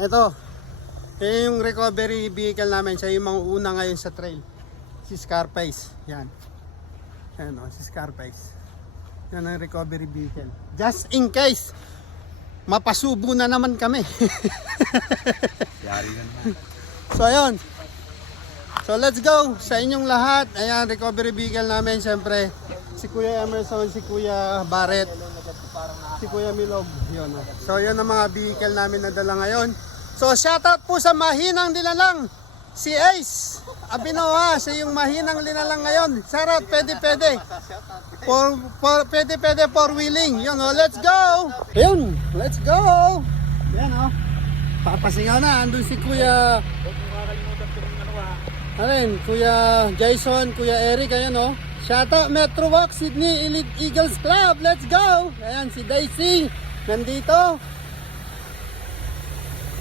ito. Yan yung recovery vehicle namin. Siya yung mga una ngayon sa trail. Si Scarface. Yan. Yan o, si Scarface. Yan ang recovery vehicle. Just in case, mapasubo na naman kami. Yari na naman. So ayun. So let's go sa inyong lahat. Ayan, recovery vehicle namin. Siyempre, si Kuya Emerson, si Kuya Barrett, si Kuya Milog. Yun. So yun ang mga vehicle namin na dala ngayon. So shoutout po sa mahinang nilalang. Si Ace Abinoa, siya yung mahinang nilalang ngayon. Shoutout, pwede. Pwede for wheeling. Yun, oh, let's go. Yun, let's go. Yan oh. Papasingaw na. Andun si Kuya Kuya Jason, Kuya Eric, ayan o. Shoutout Metro Walk, Sydney Elite Eagles Club, let's go! Ayan, si Daisy, nandito.